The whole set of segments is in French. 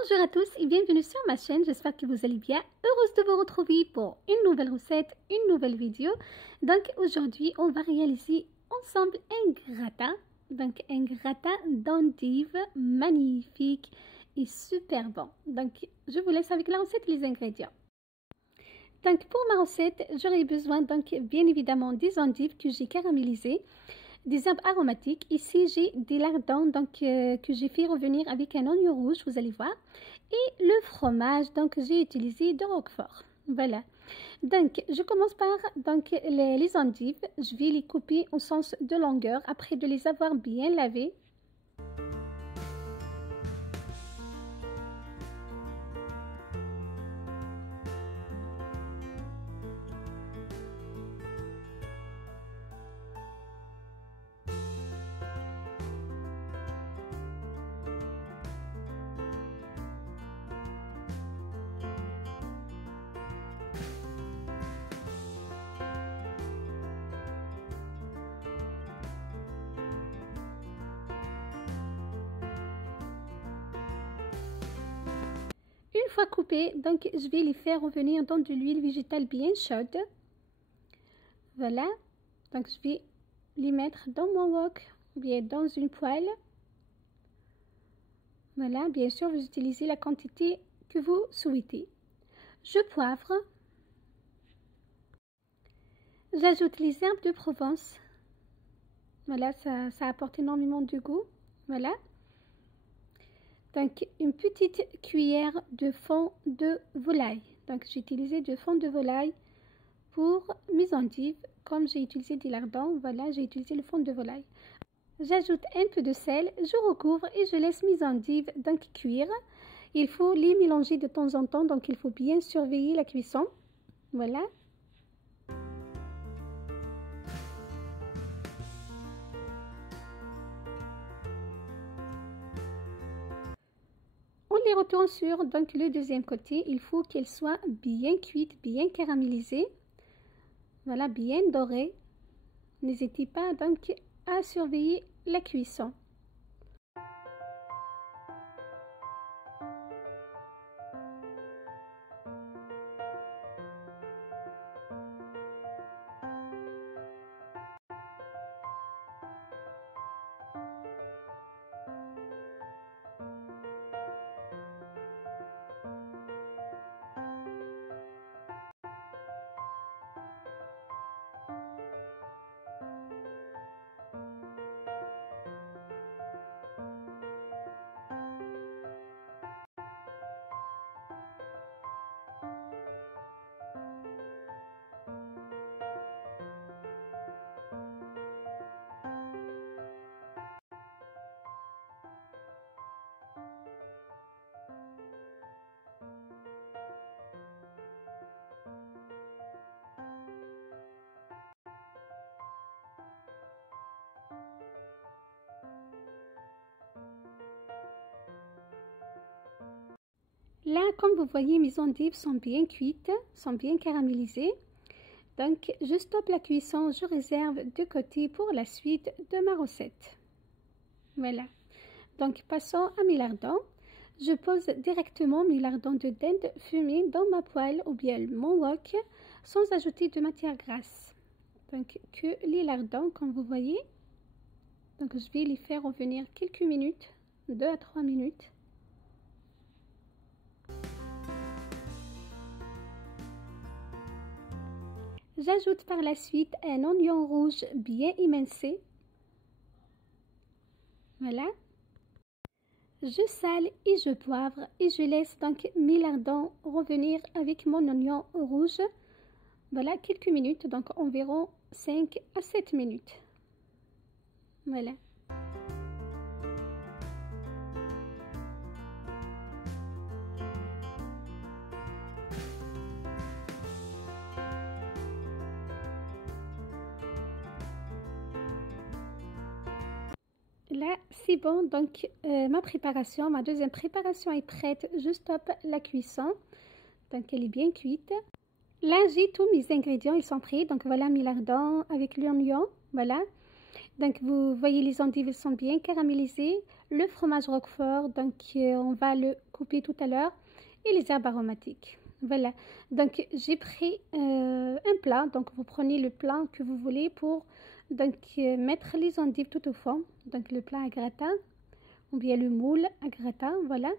Bonjour à tous et bienvenue sur ma chaîne, j'espère que vous allez bien. Heureuse de vous retrouver pour une nouvelle recette, une nouvelle vidéo. Donc aujourd'hui, on va réaliser ensemble un gratin. Donc un gratin d'endives magnifique et super bon. Donc je vous laisse avec la recette et les ingrédients. Donc pour ma recette, j'aurai besoin donc bien évidemment des endives que j'ai caramélisées, des herbes aromatiques. Ici j'ai des lardons donc que j'ai fait revenir avec un oignon rouge, vous allez voir, et le fromage donc j'ai utilisé de Roquefort. Voilà, donc je commence par donc les endives. Je vais les couper au sens de longueur après de les avoir bien lavées. Une fois coupées, donc je vais les faire revenir dans de l'huile végétale bien chaude. Voilà, donc je vais les mettre dans mon wok ou bien dans une poêle. Voilà, bien sûr vous utilisez la quantité que vous souhaitez. Je poivre. J'ajoute les herbes de Provence. Voilà, ça apporte énormément de goût. Voilà. Donc une petite cuillère de fond de volaille. Donc j'ai utilisé du fond de volaille pour mes endives. Comme j'ai utilisé des lardons, voilà, j'ai utilisé le fond de volaille. J'ajoute un peu de sel, je recouvre et je laisse mes endives donc cuire. Il faut les mélanger de temps en temps, donc il faut bien surveiller la cuisson. Voilà. On les retourne sur donc le deuxième côté. Il faut qu'elles soient bien cuites, bien caramélisées. Voilà, bien dorées. N'hésitez pas donc à surveiller la cuisson. Là, comme vous voyez, mes endives sont bien cuites, sont bien caramélisées. Donc, je stoppe la cuisson, je réserve de côté pour la suite de ma recette. Voilà. Donc, passons à mes lardons. Je pose directement mes lardons de dinde fumés dans ma poêle ou bien mon wok, sans ajouter de matière grasse. Donc, que les lardons, comme vous voyez. Donc, je vais les faire revenir quelques minutes, 2 à 3 minutes. J'ajoute par la suite un oignon rouge bien émincé. Voilà. Je sale et je poivre et je laisse donc mes lardons revenir avec mon oignon rouge. Voilà, quelques minutes, donc environ 5 à 7 minutes. Voilà. Là, c'est bon, donc ma deuxième préparation est prête. Je stoppe la cuisson. Donc, elle est bien cuite. Là, j'ai tous mes ingrédients, ils sont prêts. Donc, voilà mes lardons avec l'oignon. Voilà. Donc, vous voyez, les endives sont bien caramélisées. Le fromage Roquefort, donc on va le coupé tout à l'heure et les herbes aromatiques. Voilà, donc j'ai pris un plat. Donc vous prenez le plat que vous voulez pour mettre les endives tout au fond. Donc le plat à gratin ou bien le moule à gratin. Voilà,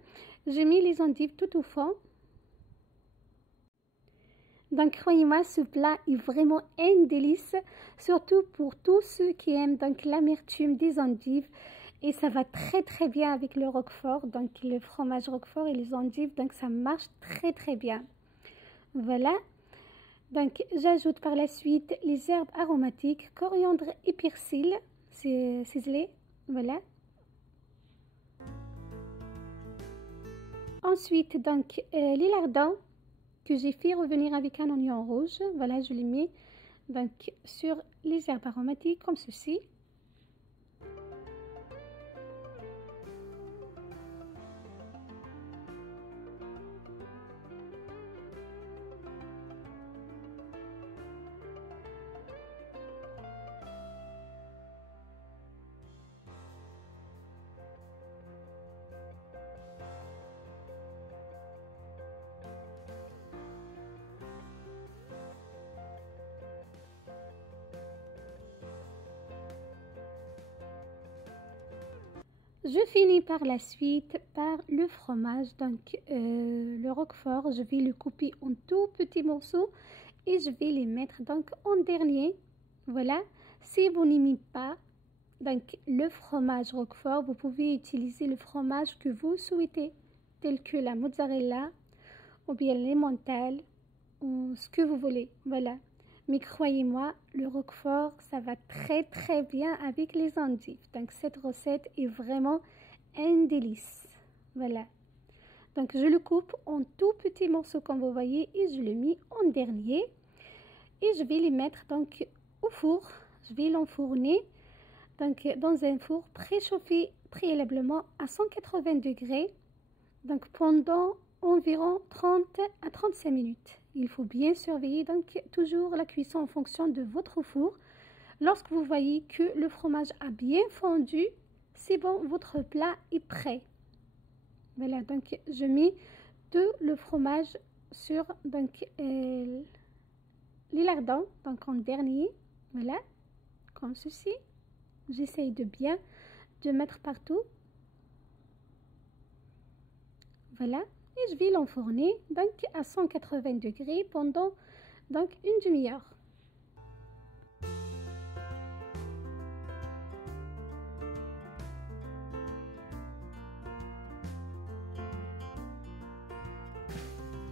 j'ai mis les endives tout au fond. Donc croyez-moi, ce plat est vraiment un délice, surtout pour tous ceux qui aiment donc l'amertume des endives. Et ça va très bien avec le roquefort, donc le fromage roquefort et les endives, donc ça marche très bien. Voilà, donc j'ajoute par la suite les herbes aromatiques, coriandre et persil ciselé. Voilà. Ensuite donc les lardons que j'ai fait revenir avec un oignon rouge. Voilà, je les mets donc sur les herbes aromatiques comme ceci. Je finis par la suite par le fromage, donc le roquefort. Je vais le couper en tout petits morceaux et je vais les mettre donc en dernier. Voilà, si vous n'aimez pas donc le fromage roquefort, vous pouvez utiliser le fromage que vous souhaitez, tel que la mozzarella ou bien l'emmental ou ce que vous voulez. Voilà. Mais croyez-moi, le roquefort, ça va très bien avec les endives. Donc cette recette est vraiment un délice. Voilà. Donc je le coupe en tout petits morceaux comme vous voyez et je le mets en dernier. Et je vais les mettre donc au four. Je vais l'enfourner donc dans un four préchauffé préalablement à 180 degrés. Donc pendant environ 30 à 35 minutes. Il faut bien surveiller donc toujours la cuisson en fonction de votre four. Lorsque vous voyez que le fromage a bien fondu, c'est bon, votre plat est prêt. Voilà, donc je mets tout le fromage sur donc les lardons, donc en dernier. Voilà, comme ceci. J'essaye de bien de mettre partout. Voilà, et je vais l'enfourner donc à 180 degrés pendant donc une demi-heure.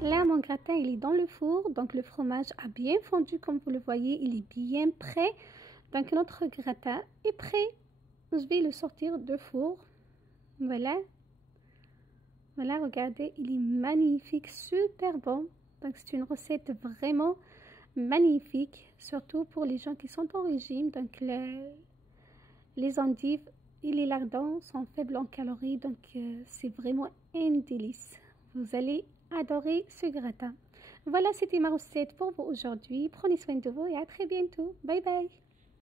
Là, mon gratin, il est dans le four, donc le fromage a bien fondu comme vous le voyez, il est bien prêt. Donc notre gratin est prêt. Je vais le sortir de four. Voilà. Voilà, regardez, il est magnifique, super bon. Donc c'est une recette vraiment magnifique, surtout pour les gens qui sont en régime. Donc les endives et les lardons sont faibles en calories, donc c'est vraiment un délice. Vous allez adorer ce gratin. Voilà, c'était ma recette pour vous aujourd'hui. Prenez soin de vous et à très bientôt. Bye bye.